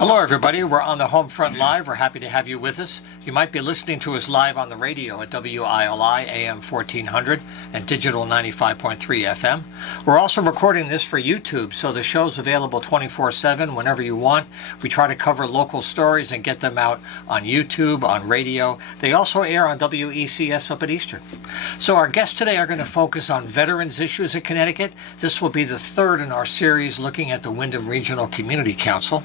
Hello, everybody. We're on the Homefront Live. We're happy to have you with us. You might be listening to us live on the radio at WILI AM 1400 and digital 95.3 FM. We're also recording this for YouTube, so the show's available 24/7 whenever you want. We try to cover local stories and get them out on YouTube, on radio. They also air on WECS up at Eastern. So our guests today are going to focus on veterans issues in Connecticut. This will be the third in our series looking at the Windham Regional Community Council.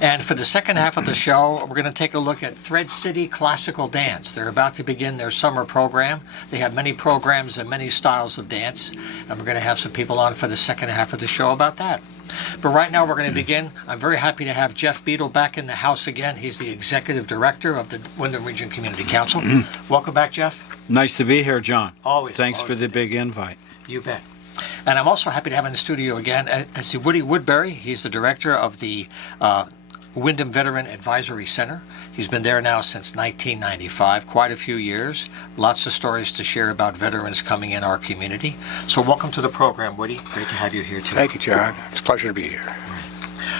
And for the second half of the show, we're going to take a look at Thread City Classical Dance. They're about to begin their summer program. They have many programs and many styles of dance, and we're going to have some people on for the second half of the show about that. But right now we're going to begin. I'm very happy to have Jeff Beadle back in the house again. He's the Executive Director of the Windham Region Community Council. Welcome back, Jeff. Nice to be here, John. Always. Thanks for the big invite. You bet. And I'm also happy to have in the studio again, as Woody Woodbury. He's the Director of the Windham Veteran Advisory Center. He's been there now since 1995, quite a few years. Lots of stories to share about veterans coming in our community. So welcome to the program, Woody. Great to have you here today. Thank you, John. It's a pleasure to be here.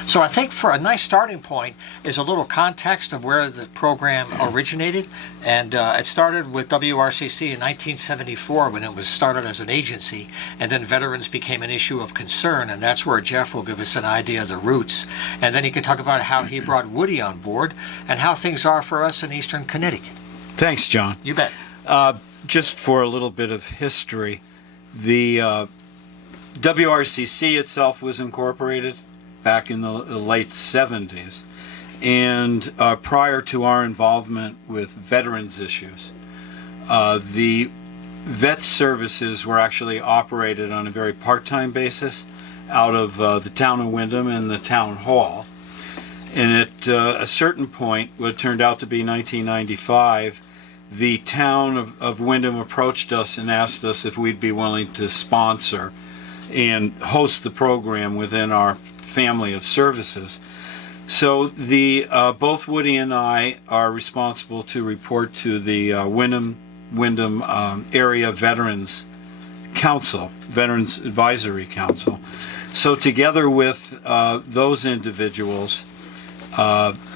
So I think for a nice starting point is a little context of where the program originated. And it started with WRCC in 1974 when it was started as an agency, and then veterans became an issue of concern, and that's where Jeff will give us an idea of the roots. And then he can talk about how he brought Woody on board and how things are for us in Eastern Connecticut. Thanks, John. You bet. Just for a little bit of history, the WRCC itself was incorporated back in the late 70s. And prior to our involvement with veterans issues, the vet services were actually operated on a very part-time basis out of the town of Windham and the town hall. And at a certain point, what turned out to be 1995, the town of Windham approached us and asked us if we'd be willing to sponsor and host the program within our family of services. So the both Woody and I are responsible to report to the Windham Area Veterans Council, Veterans Advisory Council. So together with those individuals,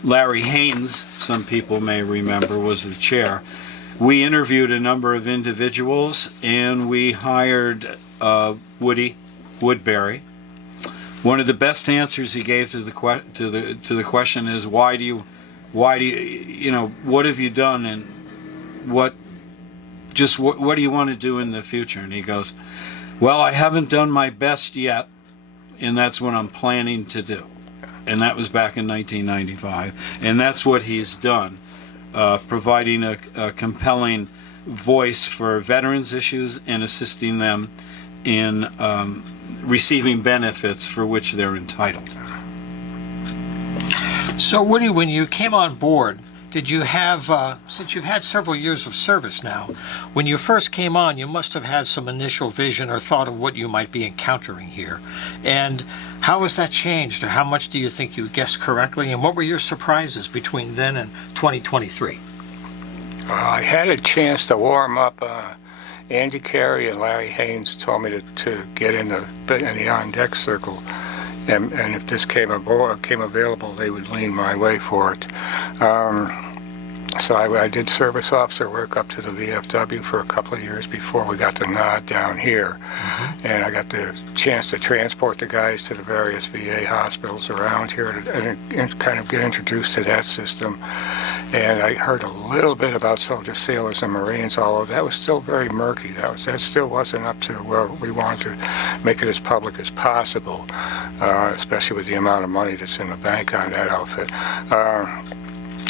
Larry Haynes, some people may remember, was the chair. We interviewed a number of individuals, and we hired Woody Woodbury. One of the best answers he gave to the question is, why do you what have you done, and what do you want to do in the future? And he goes, well, I haven't done my best yet, and that's what I'm planning to do. And that was back in 1995, and that's what he's done, providing a compelling voice for veterans issues and assisting them in receiving benefits for which they're entitled. So Woody, when you came on board, did you have, since you've had several years of service now, when you first came on, you must have had some initial vision or thought of what you might be encountering here. And how has that changed, or how much do you think you guessed correctly, and what were your surprises between then and 2023? I had a chance to warm up. Andy Carey and Larry Haynes told me to get in the on-deck circle, and if this came available, they would lean my way for it. So I did service officer work up to the VFW for a couple of years before we got the nod down here. And I got the chance to transport the guys to the various VA hospitals around here and kind of get introduced to that system. And I heard a little bit about soldiers, sailors, and Marines, although that was still very murky. That still wasn't up to where we wanted to make it as public as possible, especially with the amount of money that's in the bank on that outfit.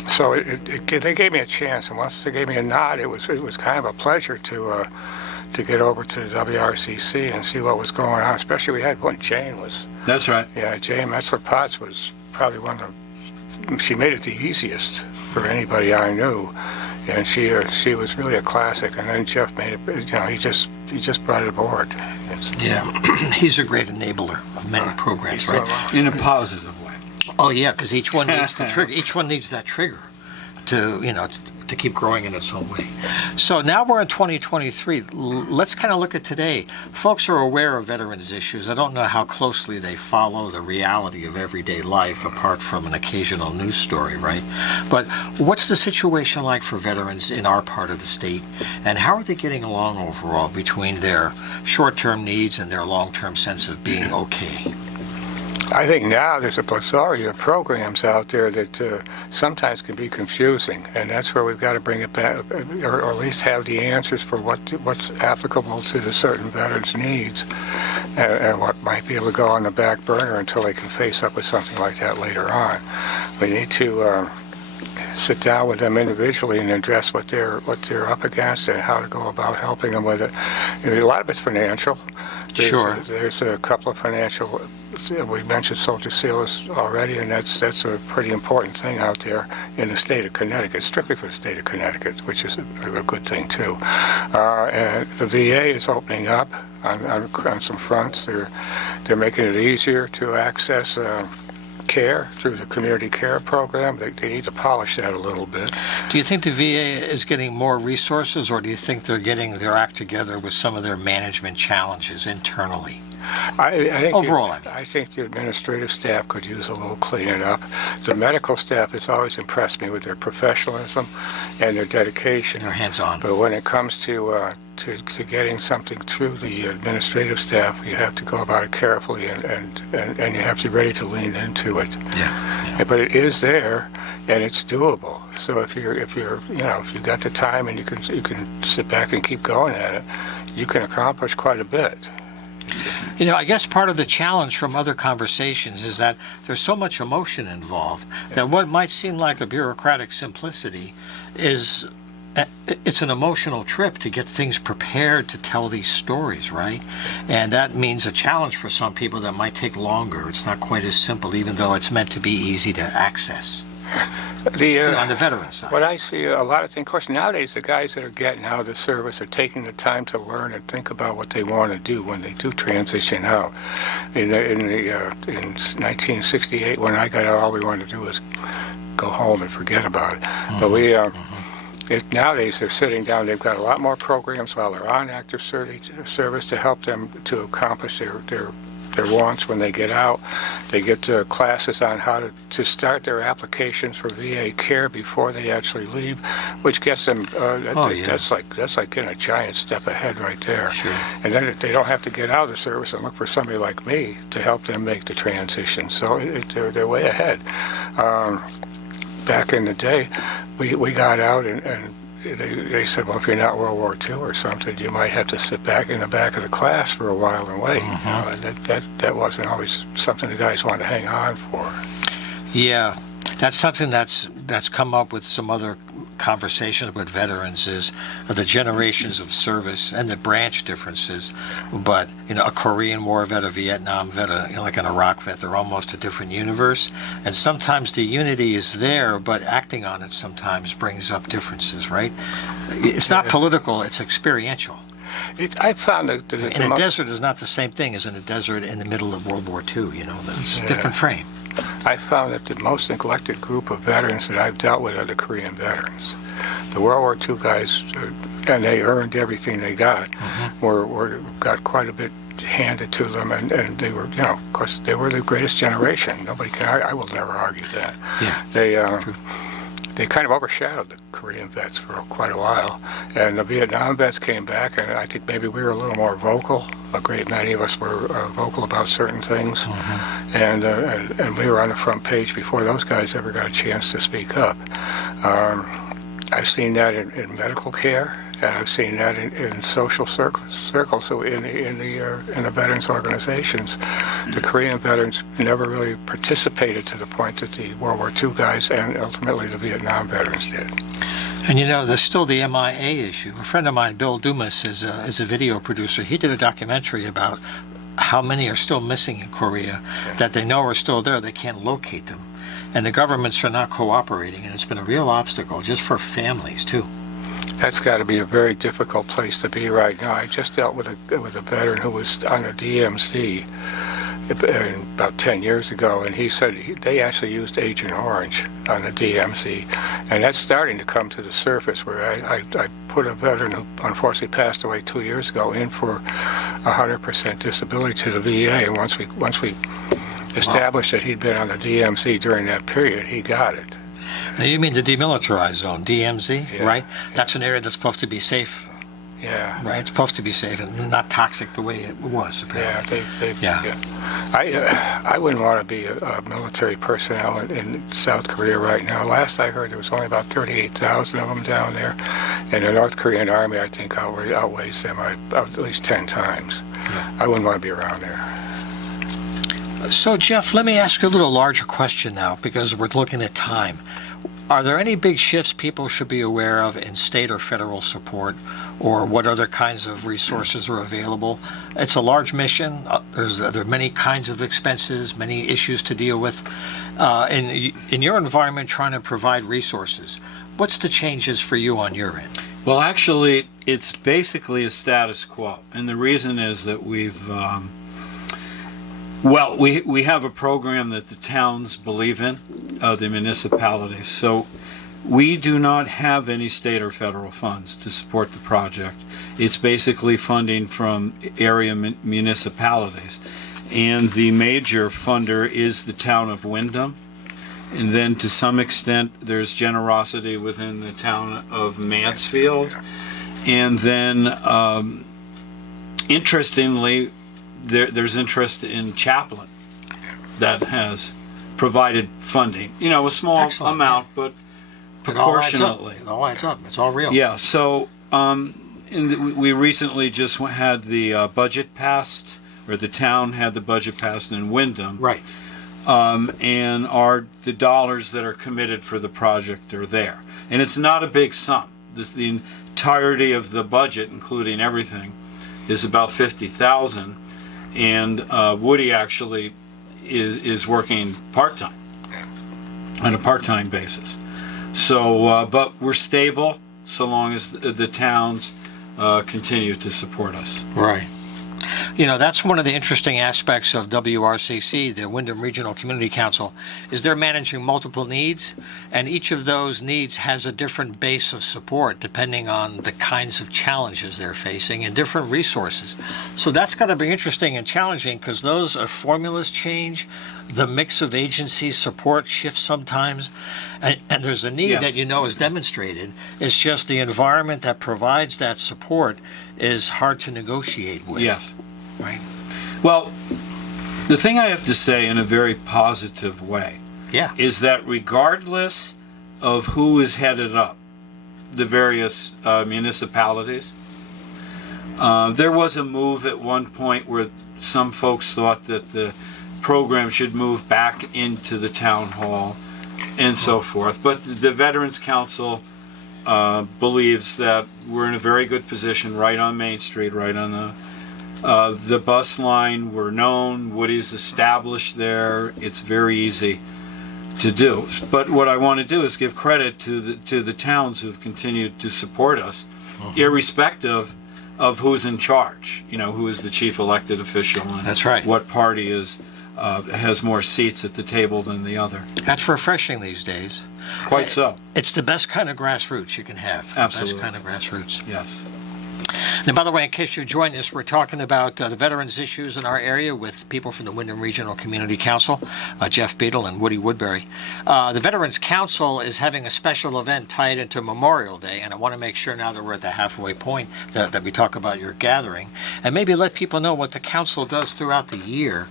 So they gave me a chance, and once they gave me a nod, it was kind of a pleasure to get over to the WRCC and see what was going on. Especially we had one. Jane was. That's right. Yeah, Jane Metzler-Potts was probably one of the. She made it the easiest for anybody I knew, and she was really a classic. And then Jeff made it. He just brought it aboard. Yeah, he's a great enabler of many programs, right? In a positive way. Oh yeah, because each one needs the trigger. Each one needs that trigger to to keep growing in its own way. So now we're in 2023. Let's kind of look at today. Folks are aware of veterans issues. I don't know how closely they follow the reality of everyday life apart from an occasional news story, right? But what's the situation like for veterans in our part of the state, and how are they getting along overall between their short-term needs and their long-term sense of being okay? I think now there's a plethora of programs out there that sometimes can be confusing, and that's where we've got to bring it back, or at least have the answers for what's applicable to the certain veterans' needs, and what might be able to go on the back burner until they can face up with something like that later on. We need to sit down with them individually and address what they're up against and how to go about helping them with it. A lot of it's financial. There's a couple of financial. We mentioned Soldier Seals already, and that's a pretty important thing out there in the state of Connecticut, strictly for the state of Connecticut, which is a good thing too. And the VA is opening up on some fronts. They're making it easier to access care through the community care program. They need to polish that a little bit. Do you think the VA is getting more resources, or do you think they're getting their act together with some of their management challenges internally? I think overall, I think the administrative staff could use a little cleaning up. The medical staff has always impressed me with their professionalism and their dedication. They're hands-on. But when it comes to getting something through the administrative staff, you have to go about it carefully, and you have to be ready to lean into it. Yeah. But it is there, and it's doable. So if you've got the time and you can sit back and keep going at it, you can accomplish quite a bit. I guess part of the challenge from other conversations is that there's so much emotion involved that what might seem like a bureaucratic simplicity it's an emotional trip to get things prepared to tell these stories, right? And that means a challenge for some people that might take longer. It's not quite as simple, even though it's meant to be easy to access. On the veteran side. What I see a lot of things, of course, nowadays the guys that are getting out of the service are taking the time to learn and think about what they want to do when they do transition out. In 1968, when I got out, all we wanted to do was go home and forget about it. Mm-hmm. But nowadays they're sitting down. They've got a lot more programs while they're on active service to help them to accomplish their wants when they get out. They get classes on how to start their applications for VA care before they actually leave, which gets them. That's like getting a giant step ahead right there. Sure. And then they don't have to get out of the service and look for somebody like me to help them make the transition. So they're way ahead. Back in the day, we got out and they said, well, if you're not World War II or something, you might have to sit back in the back of the class for a while and wait. Mm-hmm. That wasn't always something the guys wanted to hang on for. Yeah, that's something that's come up with some other conversations with veterans is the generations of service and the branch differences. But a Korean War vet, a Vietnam vet, like an Iraq vet, they're almost a different universe. And sometimes the unity is there, but acting on it sometimes brings up differences, right? It's not political; it's experiential. I found that in a desert is not the same thing as in a desert in the middle of World War II. It's a different frame. I found that the most neglected group of veterans that I've dealt with are the Korean veterans. The World War II guys, and they earned everything they got, mm-hmm. got quite a bit handed to them, and they were, of course, they were the greatest generation. Nobody can, I will never argue that. Yeah, they kind of overshadowed the Korean vets for quite a while. And the Vietnam vets came back, and I think maybe we were a little more vocal. A great many of us were vocal about certain things. Mm-hmm. And we were on the front page before those guys ever got a chance to speak up. I've seen that in medical care, and I've seen that in social circles. So in the veterans organizations, the Korean veterans never really participated to the point that the World War II guys and ultimately the Vietnam veterans did. And there's still the MIA issue. A friend of mine, Bill Dumas, is a video producer. He did a documentary about how many are still missing in Korea that they know are still there. They can't locate them. And the governments are not cooperating, and it's been a real obstacle just for families, too. That's got to be a very difficult place to be right now. I just dealt with a veteran who was on a DMZ, about 10 years ago, and he said they actually used Agent Orange on the DMZ, and that's starting to come to the surface, where I put a veteran who unfortunately passed away 2 years ago in for 100% disability to the VA, and once we established that he'd been on the DMZ during that period, he got it. Now, you mean the demilitarized zone, DMZ, Yeah. right? That's an area that's supposed to be safe, Yeah. right? It's supposed to be safe and not toxic the way it was, apparently. Yeah. I wouldn't want to be a military personnel in South Korea right now. Last I heard, there was only about 38,000 of them down there, and the North Korean Army, I think, outweighs them at least 10 times. Yeah. I wouldn't want to be around there. So, Jeff, let me ask you a little larger question now, because we're looking at time. Are there any big shifts people should be aware of in state or federal support, or what other kinds of resources are available? It's a large mission. There are many kinds of expenses, many issues to deal with. In your environment, trying to provide resources, what's the changes for you on your end? Well, actually, it's basically a status quo, and the reason is that we've we have a program that the towns believe in, the municipalities. So we do not have any state or federal funds to support the project. It's basically funding from area municipalities. And the major funder is the town of Windham. And then to some extent, there's generosity within the town of Mansfield. And then, interestingly, there's interest in Chaplin that has provided funding. You know, a small Excellent. amount, but proportionately. It all adds up. It's all real. Yeah, so we recently just had the budget passed, or the town had the budget passed in Windham. Right. And the dollars that are committed for the project are there. And it's not a big sum. The entirety of the budget, including everything, is about $50,000. And Woody actually is working part-time, on a part-time basis. So, but we're stable so long as the towns continue to support us. Right. You know, that's one of the interesting aspects of WRCC, the Windham Regional Community Council, is they're managing multiple needs, and each of those needs has a different base of support depending on the kinds of challenges they're facing and different resources. So that's got to be interesting and challenging, because those formulas change, the mix of agencies support shifts sometimes, and there's a need Yes. that you know is demonstrated. It's just the environment that provides that support is hard to negotiate with. Yes. Right. Well, the thing I have to say in a very positive way Yeah. is that regardless of who is headed up the various municipalities, there was a move at one point where some folks thought that the program should move back into the town hall and so forth. But the Veterans Council believes that we're in a very good position right on Main Street, right on the bus line. We're known. Woody's established there. It's very easy to do. But what I want to do is give credit to the towns who've continued to support us, irrespective of who's in charge. You know, who is the chief elected official, and That's right. what party has more seats at the table than the other. That's refreshing these days. Quite so. It's the best kind of grassroots you can have. Absolutely. The best kind of grassroots. Yes. Now, by the way, in case you've joined us, we're talking about the veterans issues in our area with people from the Windham Regional Community Council, Jeff Beadle and Woody Woodbury. The Veterans Council is having a special event tied into Memorial Day, and I want to make sure now that we're at the halfway point that we talk about your gathering, and maybe let people know what the council does throughout the year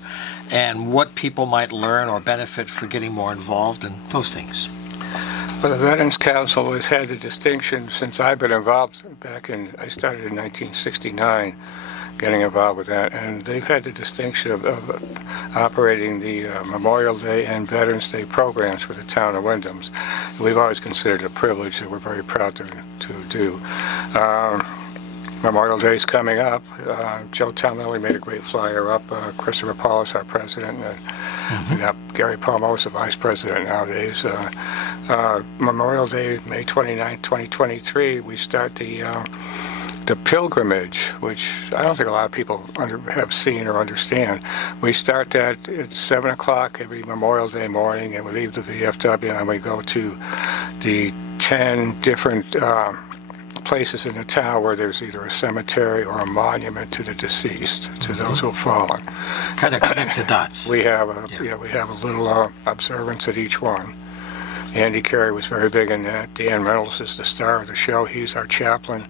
and what people might learn or benefit for getting more involved in those things. Well, the Veterans Council has had the distinction since I've been involved I started in 1969, getting involved with that, and they've had the distinction of operating the Memorial Day and Veterans Day programs for the town of Windham's. We've always considered it a privilege that we're very proud to do. Memorial Day is coming up. Joe Townelli made a great flyer up. Christopher Paulus, our president. We got Gary Pomo's the vice president nowadays. Memorial Day, May 29, 2023, we start the the pilgrimage, which I don't think a lot of people have seen or understand. We start that at 7 o'clock every Memorial Day morning, and we leave the VFW and we go to the 10 different places in the town where there's either a cemetery or a monument to the deceased, to those who have fallen. Kind of connect the dots. We have a little observance at each one. Andy Carey was very big in that. Dan Reynolds is the star of the show. He's our chaplain.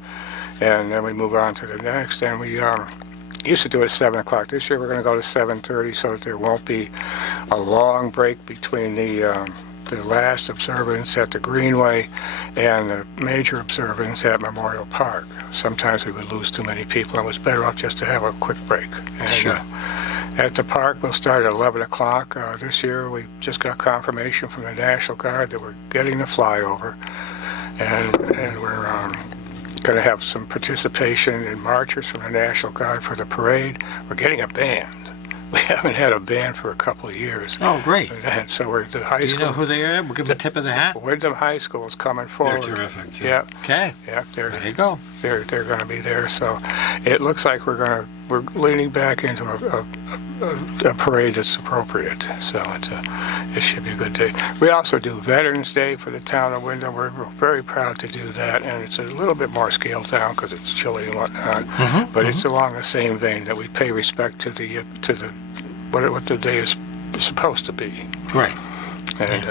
And then we move on to the next. And we used to do it at 7 o'clock. This year we're going to go to 7:30 so that there won't be a long break between the last observance at the Greenway and the major observance at Memorial Park. Sometimes we would lose too many people, and it was better off just to have a quick break. And, sure. At the park, we'll start at 11 o'clock. This year, we just got confirmation from the National Guard that we're getting the flyover, and we're going to have some participation in marchers from the National Guard for the parade. We're getting a band. We haven't had a band for a couple of years. Oh, great. And so we're the high Do you school. know who they are? We'll give them a tip of the hat. Wyndham High School is coming forward. They're terrific. Yeah. Okay. Yeah, There you go. they're going to be there. So it looks like we're leaning back into a parade that's appropriate. So it should be a good day. We also do Veterans Day for the town of Wyndham. We're very proud to do that, and it's a little bit more scaled down because it's chilly and whatnot. But it's along the same vein that we pay respect to the what the day is supposed to be. Right. And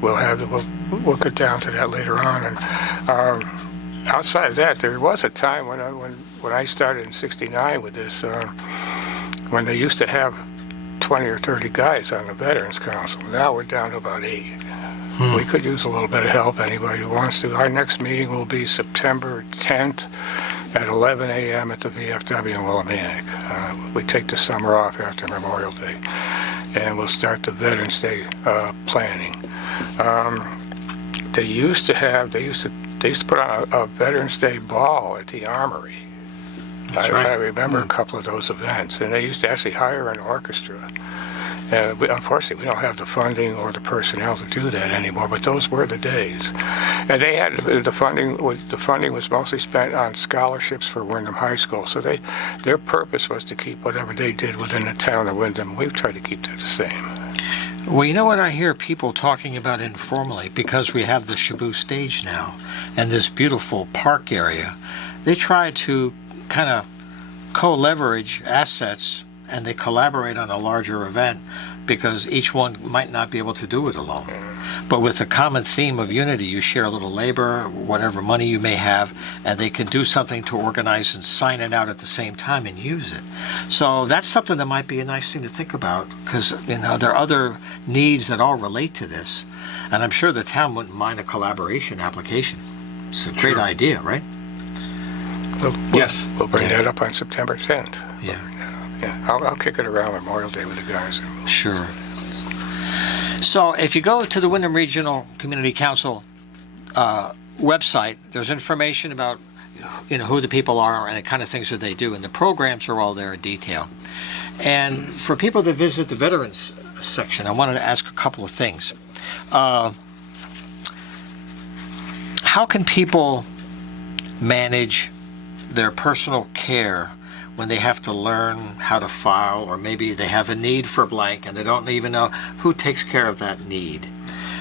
we'll get down to that later on. And outside of that, there was a time when I started in '69 with this, when they used to have 20 or 30 guys on the Veterans Council. Now we're down to about 8. We could use a little bit of help, anybody who wants to. Our next meeting will be September 10th at 11 a.m. at the VFW in Willimantic. We take the summer off after Memorial Day, and we'll start the Veterans Day planning. They used to put on a Veterans Day ball at the Armory. That's right. I remember a couple of those events, and they used to actually hire an orchestra. Unfortunately, we don't have the funding or the personnel to do that anymore, but those were the days. And they had the funding was mostly spent on scholarships for Wyndham High School. So their purpose was to keep whatever they did within the town of Wyndham. We've tried to keep that the same. Well, you know what I hear people talking about informally, because we have the Shabu stage now and this beautiful park area, they try to kind of co-leverage assets, and they collaborate on a larger event because each one might not be able to do it alone. But with a common theme of unity, you share a little labor, whatever money you may have, and they can do something to organize and sign it out at the same time and use it. So that's something that might be a nice thing to think about, because there are other needs that all relate to this, and I'm sure the town wouldn't mind a collaboration application. It's a great idea, right? We'll bring that up on September 10th. Yeah. Yeah, I'll kick it around Memorial Day with the guys. Sure. So if you go to the Wyndham Regional Community Council website, there's information about who the people are and the kind of things that they do, and the programs are all there in detail. And for people that visit the Veterans section, I wanted to ask a couple of things. How can people manage their personal care when they have to learn how to file, or maybe they have a need for blank and they don't even know who takes care of that need?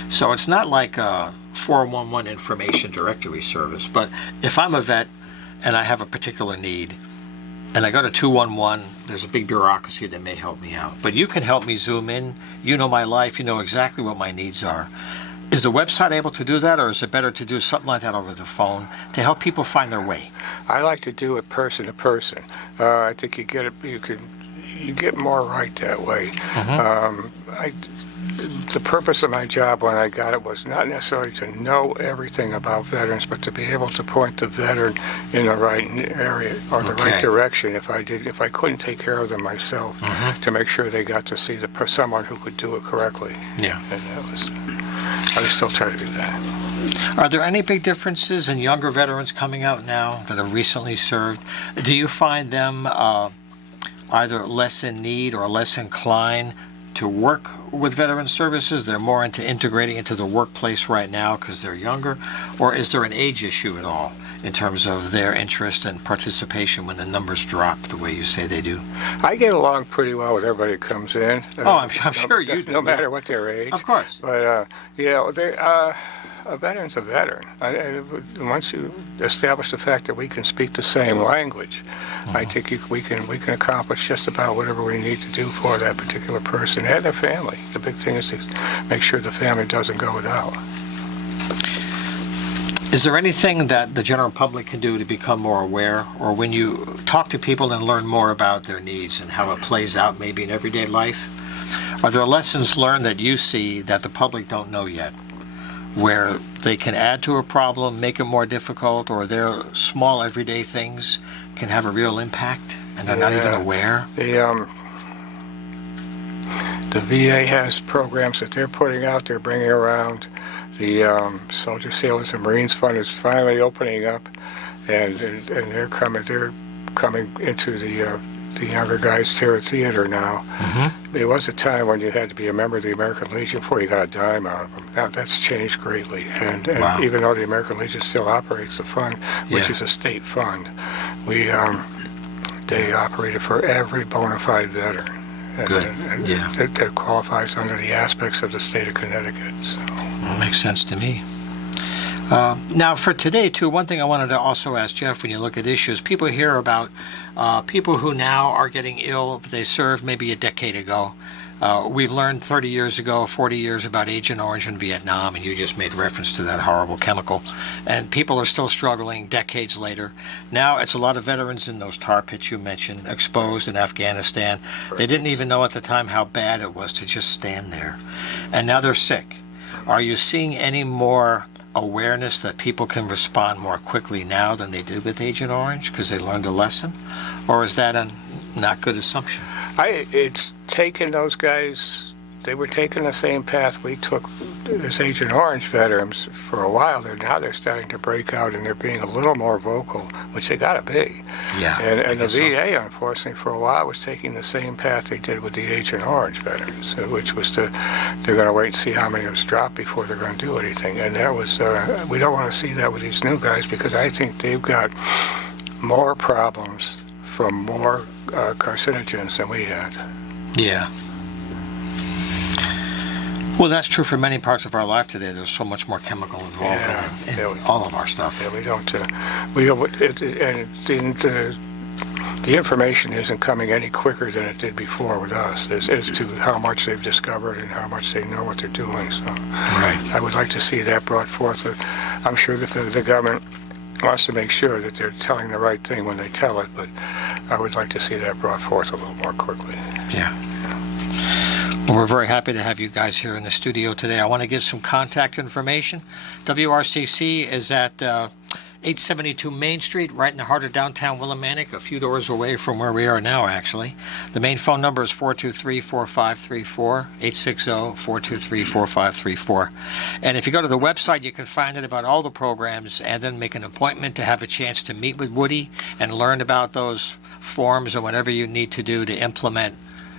So it's not like a 411 information directory service, but if I'm a vet and I have a particular need and I go to 211, there's a big bureaucracy that may help me out. But you can help me zoom in. You know my life. You know exactly what my needs are. Is the website able to do that, or is it better to do something like that over the phone to help people find their way? I like to do it person to person. I think you get more right that way. The purpose of my job when I got it was not necessarily to know everything about veterans, but to be able to point the veteran in the right area or the right direction. If I couldn't take care of them myself, to make sure they got to see someone who could do it correctly. Yeah. And I still try to do that. Are there any big differences in younger veterans coming out now that have recently served? Do you find them either less in need or less inclined to work with veteran services? They're more into integrating into the workplace right now because they're younger? Or is there an age issue at all in terms of their interest and participation when the numbers drop the way you say they do? I get along pretty well with everybody that comes in. I'm sure you do. No matter what their age. Of course. But, a veteran's a veteran. Once you establish the fact that we can speak the same language, I think we can accomplish just about whatever we need to do for that particular person and their family. The big thing is to make sure the family doesn't go without. Is there anything that the general public can do to become more aware, or when you talk to people and learn more about their needs and how it plays out maybe in everyday life? Are there lessons learned that you see that the public don't know yet, where they can add to a problem, make it more difficult, or their small everyday things can have a real impact and they're not even aware? The VA has programs that they're putting out, they're bringing around. The Soldiers, Sailors, and Marines Fund is finally opening up, and they're coming into the younger guys' theater now. There was a time when you had to be a member of the American Legion before you got a dime out of them. Now that's changed greatly, and Wow. even though the American Legion still operates the fund, which is a state fund, they operate it for every bona fide veteran. Good. That qualifies under the aspects of the state of Connecticut. So. Makes sense to me. Now, for today, too, one thing I wanted to also ask Jeff, when you look at issues, people hear about people who now are getting ill, they served maybe a decade ago. We've learned 30 years ago, 40 years about Agent Orange in Vietnam, and you just made reference to that horrible chemical. And people are still struggling decades later. Now it's a lot of veterans in those tar pits you mentioned, exposed in Afghanistan. They didn't even know at the time how bad it was to just stand there. And now they're sick. Are you seeing any more awareness that people can respond more quickly now than they did with Agent Orange because they learned a lesson? Or is that a not good assumption? It's taken those guys, they were taking the same path we took as Agent Orange veterans for a while. Now they're starting to break out and they're being a little more vocal, which they gotta be. Yeah. And the VA, unfortunately, for a while was taking the same path they did with the Agent Orange veterans, which was they're gonna wait and see how many of us drop before they're gonna do anything. And that was, we don't wanna see that with these new guys because I think they've got more problems from more carcinogens than we had. Yeah. Well, that's true for many parts of our life today. There's so much more chemical involved in all of our stuff. Yeah, the information isn't coming any quicker than it did before with us as to how much they've discovered and how much they know what they're doing. So Right. I would like to see that brought forth. I'm sure the government wants to make sure that they're telling the right thing when they tell it, but I would like to see that brought forth a little more quickly. Yeah. Well, we're very happy to have you guys here in the studio today. I want to give some contact information. WRCC is at 872 Main Street, right in the heart of downtown Willimantic, a few doors away from where we are now, actually. The main phone number is 423-4534, 860-423-4534. And if you go to the website, you can find out about all the programs and then make an appointment to have a chance to meet with Woody and learn about those forms or whatever you need to do to implement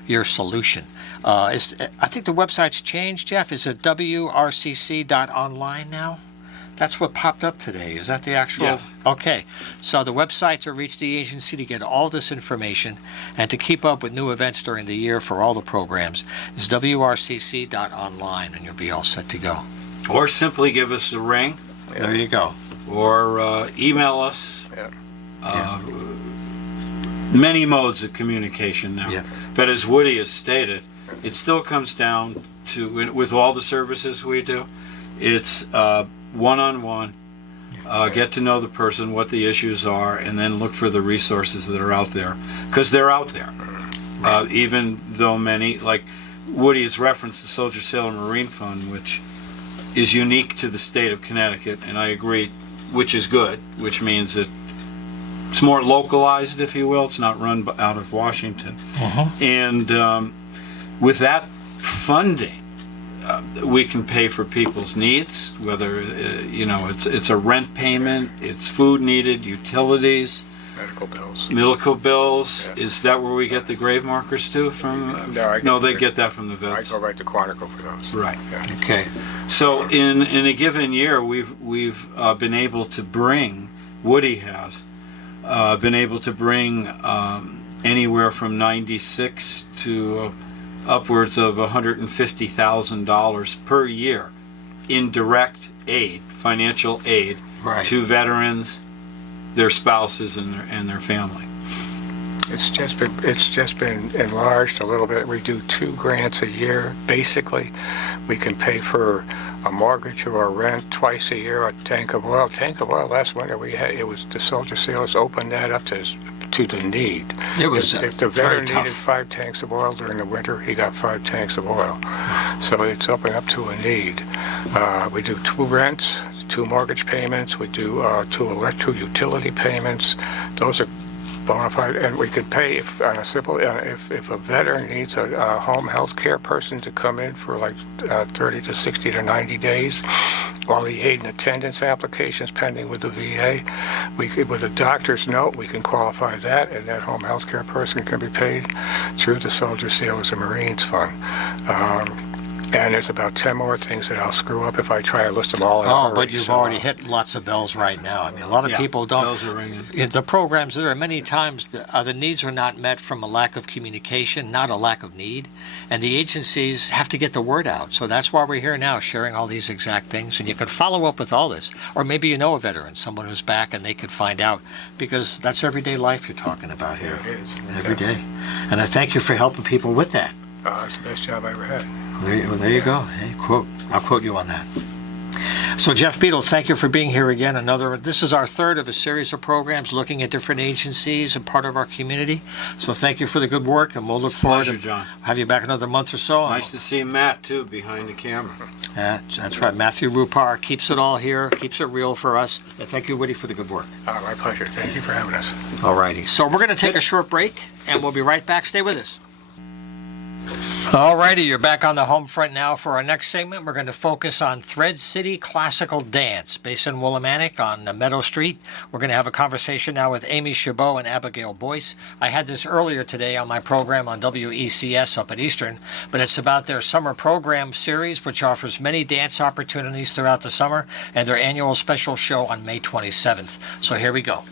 your solution. I think the website's changed, Jeff. Is it wrcc.online now? That's what popped up today. Is that the actual? Yes. Okay. So the website to reach the agency to get all this information and to keep up with new events during the year for all the programs is wrcc.online, and you'll be all set to go. Or simply give us a ring, There you go. or email us. Yeah. Many modes of communication now. Yeah. But as Woody has stated, it still comes down to, with all the services we do, it's one-on-one, get to know the person, what the issues are, and then look for the resources that are out there. Because they're out there. Even though many, like Woody has referenced the Soldier, Sailor, Marine Fund, which is unique to the state of Connecticut, and I agree, which is good, which means that it's more localized, if you will. It's not run out of Washington. And with that funding, we can pay for people's needs, whether it's a rent payment, it's food needed, utilities, Medical bills. Medical bills. Yeah. Is that where we get the grave markers too? From? No, They get that from the I vets. go right to Quantico for those. Right. Yeah. Okay. So in a given year, we've been able to bring. Woody has been able to bring anywhere from 96 to upwards of $150,000 per year in direct aid, financial aid, Right. to veterans, their spouses, and their family. It's just been enlarged a little bit. We do 2 grants a year, basically. We can pay for a mortgage or a rent twice a year, a tank of oil. Tank of oil last winter the soldier sailors opened that up to the need. It was if the very veteran tough. needed 5 tanks of oil during the winter, he got 5 tanks of oil. So it's opened up to a need. We do 2 rents, 2 mortgage payments. We do 2 electric utility payments. Those are bona fide, and we could pay if a veteran needs a home health care person to come in for like 30 to 60 to 90 days while the aid and attendance application is pending with the VA. With a doctor's note, we can qualify that, and that home health care person can be paid through the Soldiers, Sailors, and Marines Fund. And there's about 10 more things that I'll screw up if I try to list them all in a hurry. But you've already hit lots of bells right now. I mean, a lot of people don't. Bells are ringing. The programs there are many times the needs are not met from a lack of communication, not a lack of need, and the agencies have to get the word out. So that's why we're here now, sharing all these exact things. And you could follow up with all this, or maybe you know a veteran, someone who's back, and they could find out, because that's everyday life you're talking about here. It is. Every day. And I thank you for helping people with that. It's the best job I ever had. There you go. Hey, I'll quote you on that. So Jeff Beadle, thank you for being here again. This is our 3rd of a series of programs looking at different agencies and part of our community. So thank you for the good work, and we'll look forward Pleasure, to John. have you back another month or so. Nice to see Matt too behind the camera. That's right. Matthew Rupar keeps it all here, keeps it real for us. And thank you, Woody, for the good work. My pleasure. Thank you for having us. All righty. So we're going to take a short break, and we'll be right back. Stay with us. Alrighty, you're back on the home front now. For our next segment, we're going to focus on Thread City Classical Dance, based in Willimantic on Meadow Street. We're going to have a conversation now with Amy Chabot and Abigail Boyce. I had this earlier today on my program on WECS up at Eastern, but it's about their summer program series, which offers many dance opportunities throughout the summer, and their annual special show on May 27th. So here we go.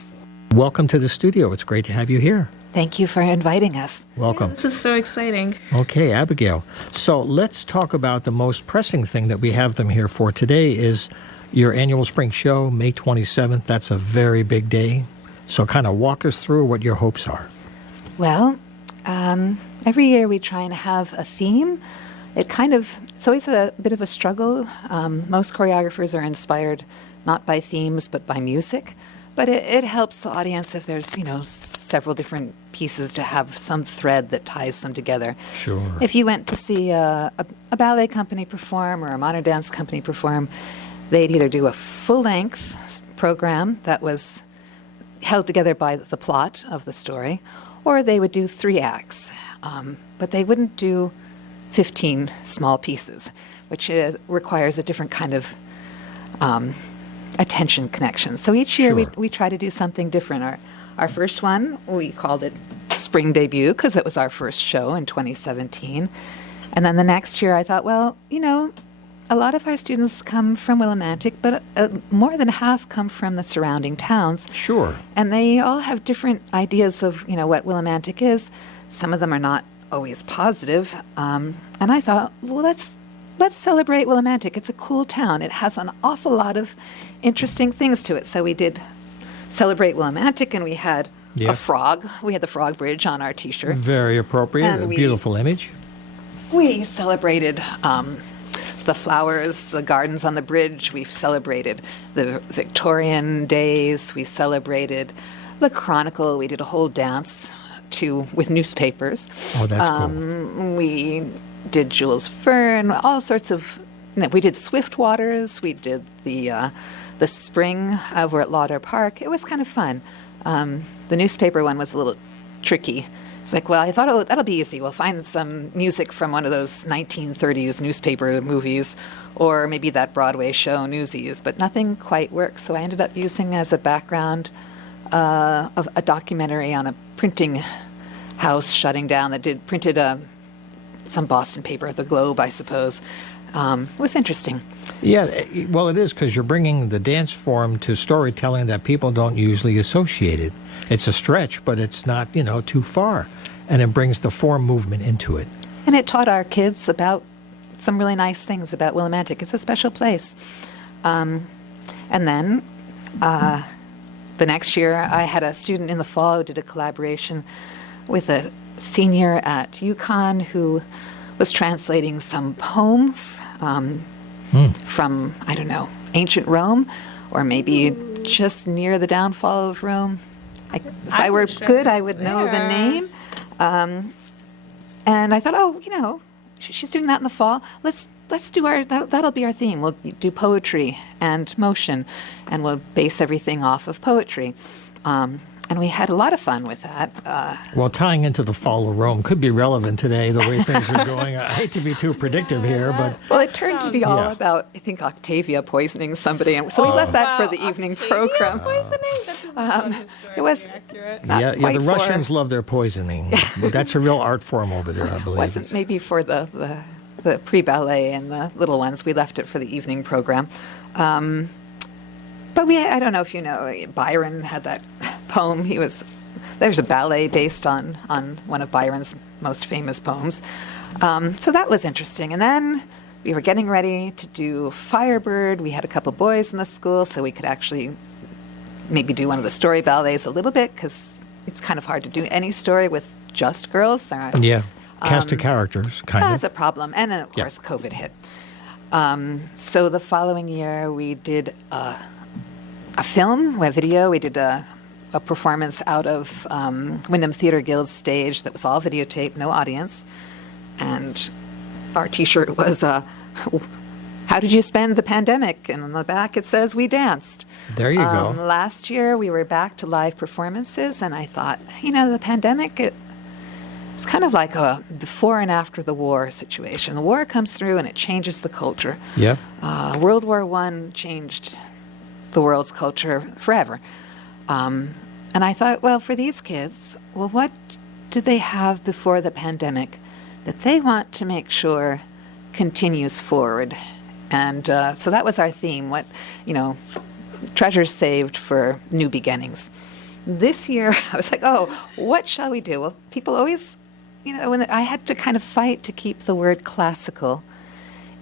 Welcome to the studio. It's great to have you here. Thank you for inviting us. Welcome. This is so exciting. Okay, Abigail. So let's talk about the most pressing thing that we have them here for today is your annual spring show, May 27th. That's a very big day. So kind of walk us through what your hopes are. Well, every year we try and have a theme. It's always a bit of a struggle. Most choreographers are inspired not by themes, but by music. But it helps the audience if there's, several different pieces to have some thread that ties them together. Sure. If you went to see a ballet company perform or a modern dance company perform, they'd either do a full-length program that was held together by the plot of the story, or they would do 3 acts. But they wouldn't do 15 small pieces, which requires a different kind of attention connection. So each year Sure. we try to do something different. Our first one, we called it Spring Debut because it was our first show in 2017. And then the next year I thought, well, a lot of our students come from Willimantic, but more than half come from the surrounding towns. Sure. And they all have different ideas of, what Willimantic is. Some of them are not always positive. And I thought, well, let's celebrate Willimantic. It's a cool town. It has an awful lot of interesting things to it. So we did celebrate Willimantic, and we had Yeah. a frog. We had the frog bridge on our T-shirt. Very appropriate. And A we- beautiful image. We celebrated the flowers, the gardens on the bridge. We celebrated the Victorian days. We celebrated the Chronicle. We did a whole dance with newspapers. Oh, that's cool. We did Jules Verne, all sorts of. We did Swiftwaters. We did the spring over at Lauder Park. It was kind of fun. The newspaper one was a little tricky. It's like, well, I thought that'll be easy. We'll find some music from one of those 1930s newspaper movies, or maybe that Broadway show Newsies, but nothing quite worked. So I ended up using as a background of a documentary on a printing house shutting down that printed some Boston paper, the Globe, I suppose. It was interesting. Yeah, well, it is, because you're bringing the dance form to storytelling that people don't usually associate it. It's a stretch, but it's not, too far. And it brings the form movement into it. And it taught our kids about some really nice things about Willimantic. It's a special place. And then the next year, I had a student in the fall who did a collaboration with a senior at UConn who was translating some poem from, I don't know, ancient Rome, or maybe just near the downfall of Rome. If I were good, I would know the name. And I thought, she's doing that in the fall. Let's do that'll be our theme. We'll do poetry and motion, and we'll base everything off of poetry. And we had a lot of fun with that. Well, tying into the fall of Rome could be relevant today, the way things are going. I hate to be too predictive here, but... Well, it turned to be all about, I think, Octavia poisoning somebody, and so we left that for the evening program. It was not quite the Russians love their poisoning. That's a real art form over there, I believe. Wasn't maybe for the pre-ballet and the little ones. We left it for the evening program. But I don't know if you know, Byron had that poem. There's a ballet based on one of Byron's most famous poems. So that was interesting. And then we were getting ready to do Firebird. We had a couple boys in the school, so we could actually maybe do one of the story ballets a little bit, because it's kind of hard to do any story with just girls. Yeah, cast of characters, kind of. That's a problem. And then, of course, COVID hit. So the following year, we did a film, a video. We did a performance out of Wyndham Theatre Guild's stage that was all videotaped, no audience. And our T-shirt was, how did you spend the pandemic? And on the back it says, we danced. There you go. Last year we were back to live performances, and I thought, the pandemic, it's kind of like a before and after the war situation. The war comes through and it changes the culture. Yeah. World War I changed the world's culture forever. And I thought, well, for these kids, what did they have before the pandemic that they want to make sure continues forward? And so that was our theme, treasures saved for new beginnings. This year, I was like, what shall we do? Well, people always, when I had to kind of fight to keep the word classical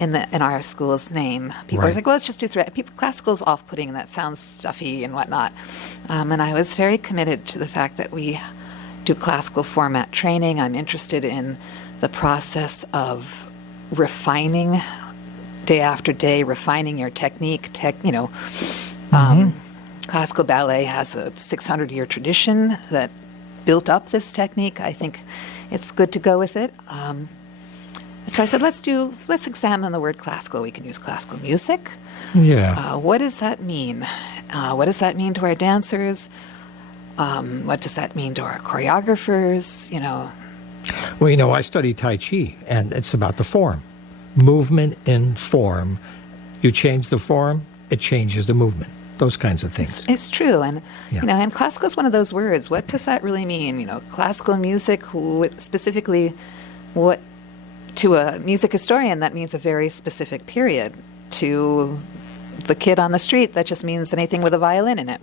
in our school's name. People are like, well, let's just do classical's off-putting, and that sounds stuffy and whatnot. And I was very committed to the fact that we do classical format training. I'm interested in the process of refining day after day, refining your technique. Classical ballet has a 600-year tradition that built up this technique. I think it's good to go with it. So I said, let's examine the word classical. We can use classical music. Yeah. What does that mean? What does that mean to our dancers? What does that mean to our choreographers? Well, I study Tai Chi, and it's about the form. Movement in form. You change the form, it changes the movement. Those kinds of things. It's true. And, and classical is one of those words. What does that really mean? Classical music, specifically, what to a music historian, that means a very specific period. To the kid on the street, that just means anything with a violin in it,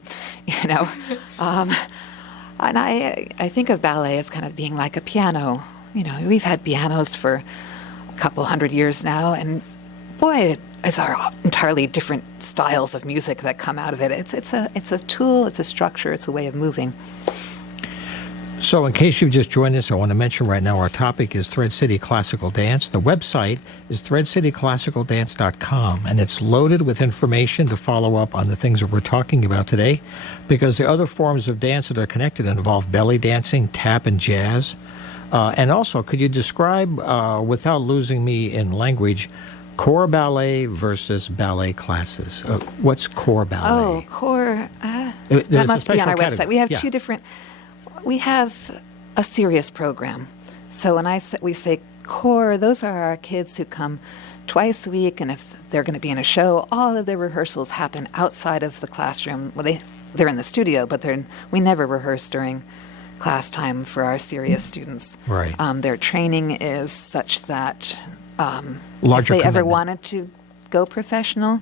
And I think of ballet as kind of being like a piano. We've had pianos for a couple hundred years now, and boy, it's our entirely different styles of music that come out of it. It's a tool, it's a structure, it's a way of moving. So in case you've just joined us, I want to mention right now our topic is Thread City Classical Dance. The website is threadcityclassicaldance.com, and it's loaded with information to follow up on the things that we're talking about today, because the other forms of dance that are connected involve belly dancing, tap, and jazz. And also, could you describe, without losing me in language, core ballet versus ballet classes? What's core ballet? Core. That must be on our website. We have two different. We have a serious program. So when we say core, those are our kids who come twice a week, and if they're going to be in a show, all of their rehearsals happen outside of the classroom. Well, they're in the studio, but we never rehearse during class time for our serious students. Right. Their training is such that if Larger they ever commitment. wanted to go professional,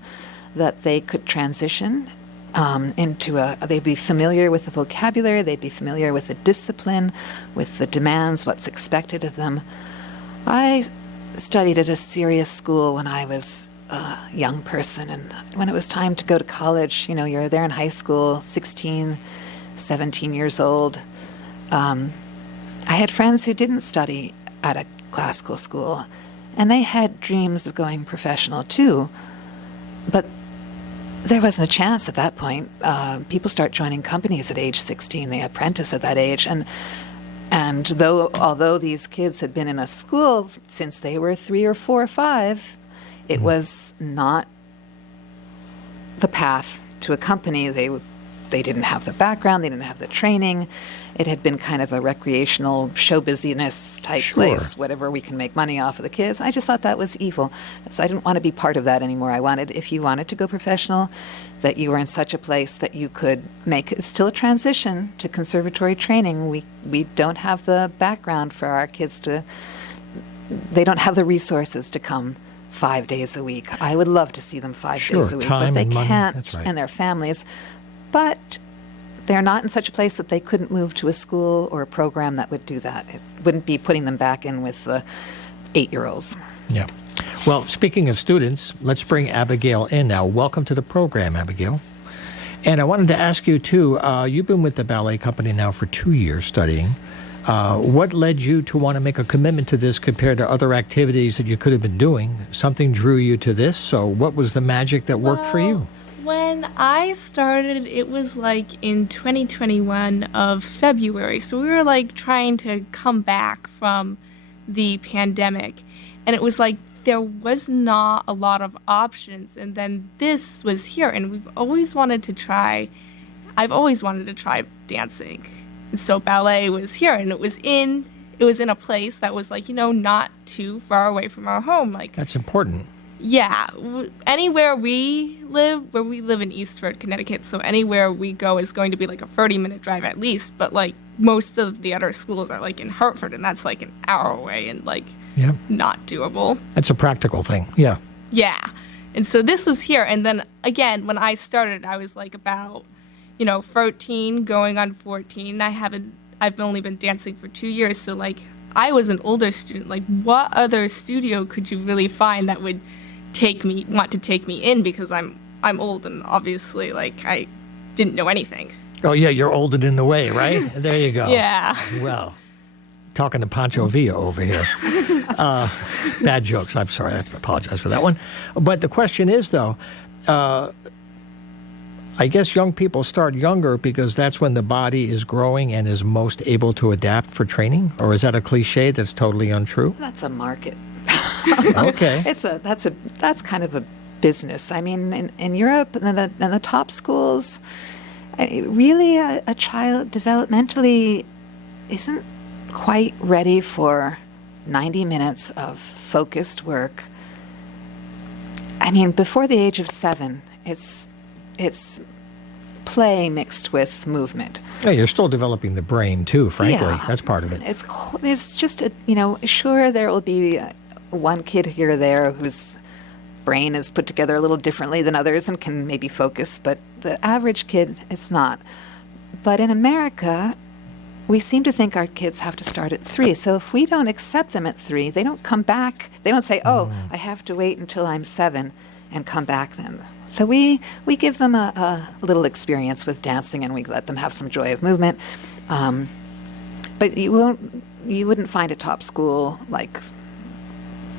that they could transition they'd be familiar with the vocabulary, they'd be familiar with the discipline, with the demands, what's expected of them. I studied at a serious school when I was a young person, and when it was time to go to college, you're there in high school, 16, 17 years old. I had friends who didn't study at a classical school, and they had dreams of going professional too, but there wasn't a chance at that point. People start joining companies at age 16. They apprentice at that age. And although these kids had been in a school since they were 3 or 4 or 5, it was not the path to a company. They didn't have the background. They didn't have the training. It had been kind of a recreational show busyness type place, whatever we can make money off of the kids. I just thought that was evil. So I didn't want to be part of that anymore. I wanted, if you wanted to go professional, that you were in such a place that you could make still a transition to conservatory training. We don't have the background for our kids they don't have the resources to come 5 days a week. I would love to see them 5 days a week, time but they and money. can't, That's right. and their families. But they're not in such a place that they couldn't move to a school or a program that would do that. It wouldn't be putting them back in with the 8-year-olds. Yeah. Well, speaking of students, let's bring Abigail in now. Welcome to the program, Abigail. And I wanted to ask you, too, you've been with the ballet company now for 2 years studying. What led you to want to make a commitment to this compared to other activities that you could have been doing? Something drew you to this, so what was the magic that worked for you? When I started, it was like in 2021 of February. So we were like trying to come back from the pandemic. And it was like there was not a lot of options. And then this was here. And I've always wanted to try dancing. And so ballet was here. And it was in a place that was like, not too far away from our home. Like, That's important. yeah, anywhere we live in Eastford, Connecticut, so anywhere we go is going to be like a 30-minute drive at least, but like most of the other schools are like in Hartford, and that's like an hour away and like Yeah. not doable. That's a practical thing. Yeah. Yeah. And so this was here, and then again, when I started, I was like about, 13 going on 14. I've only been dancing for 2 years, so like I was an older student. Like, what other studio could you really find that would want to take me in, because I'm old and obviously like I didn't know anything. Oh, yeah, you're old and in the way, right? There you go. Yeah. Well, talking to Pancho Villa over here. Bad jokes. I'm sorry. I have to apologize for that one. But the question is, though, I guess young people start younger because that's when the body is growing and is most able to adapt for training? Or is that a cliche that's totally untrue? That's a market. Okay. That's kind of a business. I mean, in Europe and the top schools, really a child developmentally isn't quite ready for 90 minutes of focused work. I mean, before the age of 7, it's play mixed with movement. Yeah, you're still developing the brain, too, frankly. Yeah. That's part of it. It's just, sure, there will be one kid here or there whose brain is put together a little differently than others and can maybe focus, but the average kid, it's not. But in America, we seem to think our kids have to start at 3. So if we don't accept them at 3, they don't come back. They don't say, I have to wait until I'm 7 and come back then. So we give them a little experience with dancing, and we let them have some joy of movement. But you wouldn't find a top school like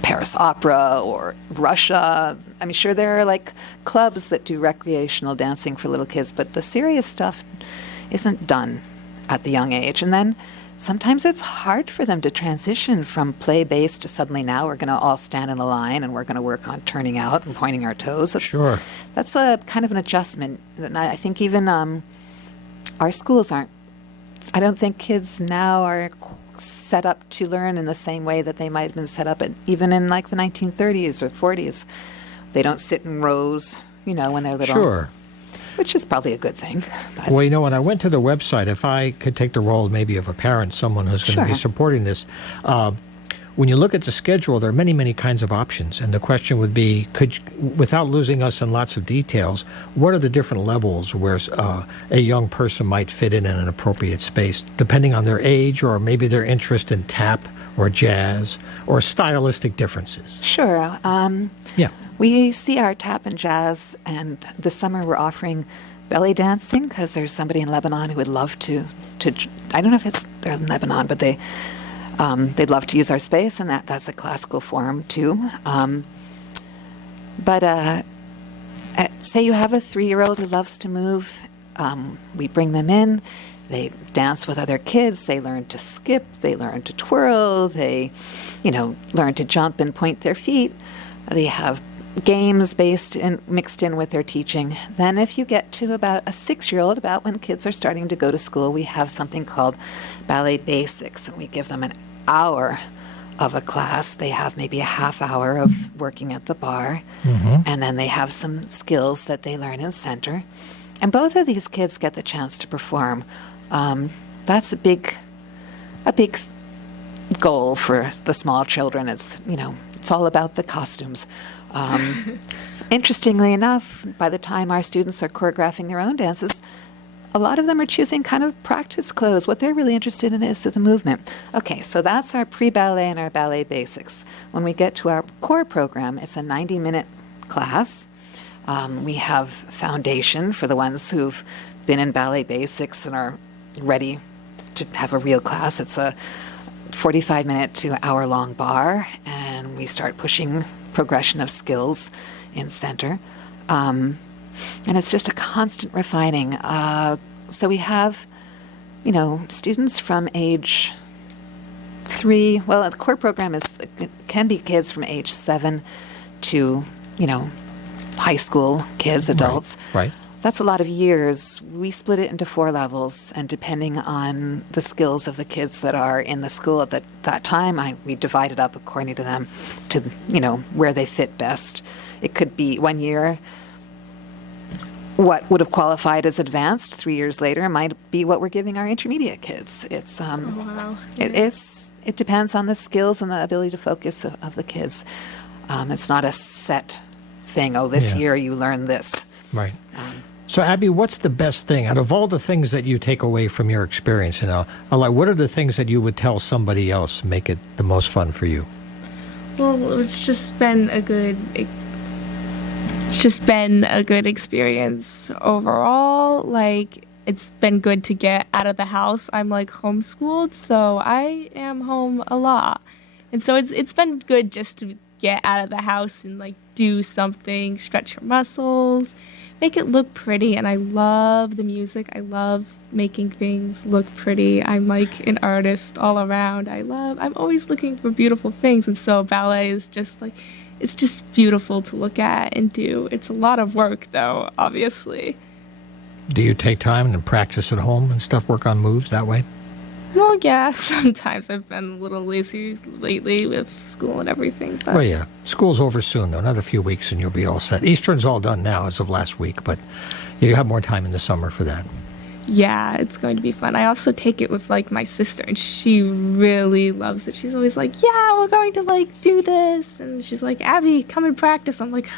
Paris Opera or Russia. I mean, sure, there are like clubs that do recreational dancing for little kids, but the serious stuff isn't done at the young age. And then sometimes it's hard for them to transition from play-based to suddenly now we're going to all stand in a line and we're going to work on turning out and pointing our toes. Sure. That's a kind of an adjustment. And I think even our schools aren't, I don't think kids now are set up to learn in the same way that they might have been set up even in like the 1930s or 40s. They don't sit in rows, when they're little. Sure. which is probably a good thing. But Well, you know, when I went to the website, if I could take the role maybe of a parent, someone who's going to be Sure. supporting this, when you look at the schedule, there are many, many kinds of options. And the question would be, without losing us in lots of details, what are the different levels where a young person might fit in an appropriate space, depending on their age or maybe their interest in tap or jazz or stylistic differences? sure. Yeah. We see our tap and jazz, and this summer we're offering belly dancing because there's somebody in Lebanon who would love to. I don't know if they're in Lebanon, but they'd love to use our space, and that's a classical form too. Say you have a 3-year-old who loves to move, we bring them in. They dance with other kids. They learn to skip. They learn to twirl. They, learn to jump and point their feet. They have games mixed in with their teaching. Then if you get to about a 6-year-old, about when kids are starting to go to school, we have something called ballet basics, and we give them an hour of a class. They have maybe a half hour of working at the bar, and then they have some skills that they learn in center. And both of these kids get the chance to perform. That's a big goal for the small children. It's all about the costumes. Interestingly enough, by the time our students are choreographing their own dances, a lot of them are choosing kind of practice clothes. What they're really interested in is the movement. Okay, so that's our pre-ballet and our ballet basics. When we get to our core program, it's a 90-minute class. We have foundation for the ones who've been in ballet basics and are ready to have a real class. It's a 45-minute to hour-long bar, and we start pushing progression of skills in center. And it's just a constant refining. So we have, students from age 3. Well, the core program can be kids from age 7 to, high school kids, adults. Right. That's a lot of years. We split it into 4 levels, and depending on the skills of the kids that are in the school at that time, we divide it up according to them, to where they fit best. It could be 1 year. What would have qualified as advanced 3 years later might be what we're giving our intermediate kids. It's Wow. it depends on the skills and the ability to focus of the kids. It's not a set thing. Oh, this Yeah. year you learn this. Right. So, Abby, what's the best thing out of all the things that you take away from your experience? What are the things that you would tell somebody else make it the most fun for you? Well, it's just been a good experience overall. Like, it's been good to get out of the house. I'm homeschooled, so I am home a lot. And so it's been good just to get out of the house and do something, stretch your muscles, make it look pretty. And I love the music. I love making things look pretty. I'm an artist all around. I'm always looking for beautiful things. And so ballet is just it's just beautiful to look at and do. It's a lot of work though, obviously. Do you take time and practice at home and stuff, work on moves that way? Well, yeah, sometimes I've been a little lazy lately with school and everything. But Well, yeah. School's over soon, though. Another few weeks and you'll be all set. Eastern's all done now as of last week, but you have more time in the summer for that. yeah, it's going to be fun. I also take it with my sister, and she really loves it. She's always yeah, we're going to do this. And she's Abby, come and practice. I'm okay.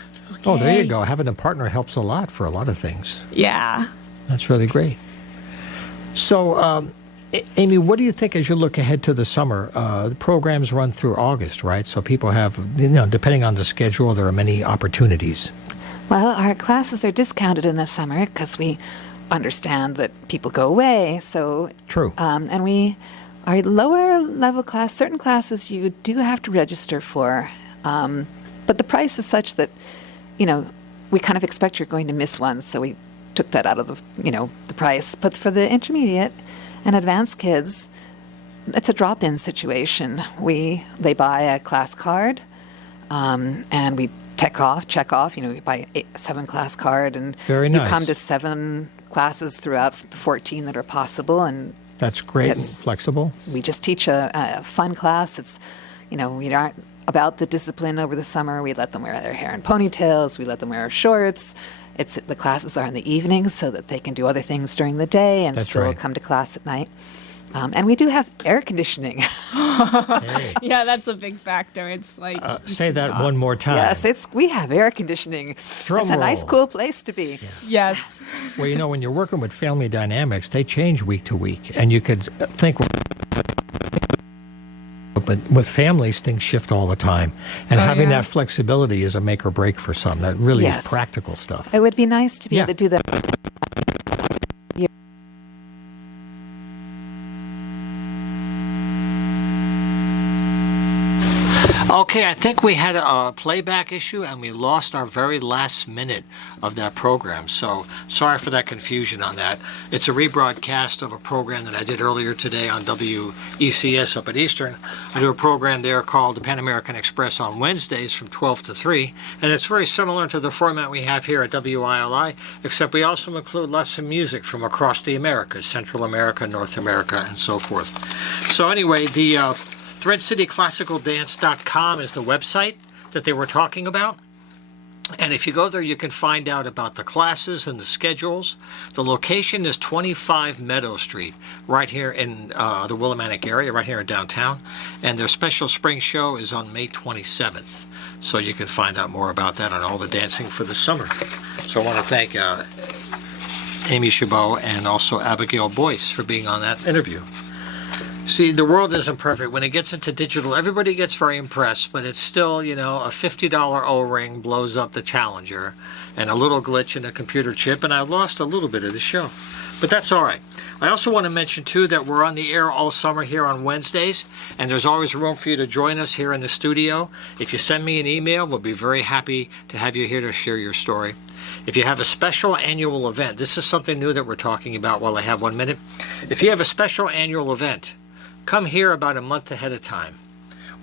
Oh, there you go. Having a partner helps a lot for a lot of things. Yeah. That's really great. So, Amy, what do you think as you look ahead to the summer? The programs run through August, right? So people have, depending on the schedule, there are many opportunities. Well, our classes are discounted in the summer because we understand that people go away. So True. and our lower level class, certain classes you do have to register for, but the price is such that we kind of expect you're going to miss one. So we took that out of the price. But for the intermediate and advanced kids, it's a drop-in situation. They buy a class card, and we check off. We buy a 7-class card, and Very you nice. come to 7 classes throughout the 14 that are possible, and That's great and Yes. flexible. we just teach a fun class. It's, we aren't about the discipline over the summer. We let them wear their hair in ponytails. We let them wear shorts. The classes are in the evenings so that they can do other things during the day and That's still right. come to class at night. And we do have air conditioning. Hey, Yeah, that's a big factor. It's like say that one more time. Yes, we have air conditioning. Drum It's a nice, roll. cool place to be. yes. Well, you know, when you're working with family dynamics, they change week to week, and you could think. But with families, things shift all the time, and Oh, having yeah. that flexibility is a make or break for some. That really Yes. is practical stuff. It would be nice to be Yeah. able to do that. Okay, I think we had a playback issue and we lost our very last minute of that program. So sorry for that confusion on that. It's a rebroadcast of a program that I did earlier today on WECS up at Eastern. I do a program there called the Pan American Express on Wednesdays from 12 to 3. And it's very similar to the format we have here at WILI, except we also include lots of music from across the Americas, Central America, North America, and so forth. So anyway, the ThreadCityClassicalDance.com is the website that they were talking about. And if you go there, you can find out about the classes and the schedules. The location is 25 Meadow Street, right here in the Willimantic area, right here in downtown. And their special spring show is on May 27th. So you can find out more about that and all the dancing for the summer. So I want to thank Amy Chabot and also Abigail Boyce for being on that interview. See, the world isn't perfect. When it gets into digital, everybody gets very impressed, but it's still, you know, a $50 O-ring blows up the Challenger and a little glitch in the computer chip, and I lost a little bit of the show. But that's all right. I also want to mention, too, that we're on the air all summer here on Wednesdays, and there's always room for you to join us here in the studio. If you send me an email, we'll be very happy to have you here to share your story. If you have a special annual event, this is something new that we're talking about while I have 1 minute. If you have a special annual event, come here about a month ahead of time.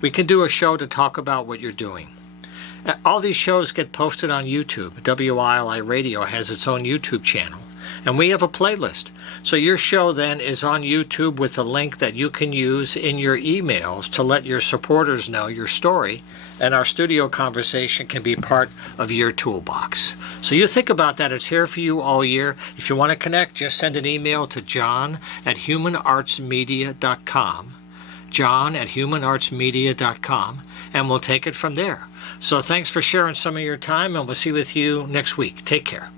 We can do a show to talk about what you're doing. All these shows get posted on YouTube. WILI Radio has its own YouTube channel, and we have a playlist. So your show then is on YouTube with a link that you can use in your emails to let your supporters know your story, and our studio conversation can be part of your toolbox. So you think about that. It's here for you all year. If you want to connect, just send an email to john@humanartsmedia.com, john@humanartsmedia.com, and we'll take it from there. So thanks for sharing some of your time, and we'll see with you next week. Take care.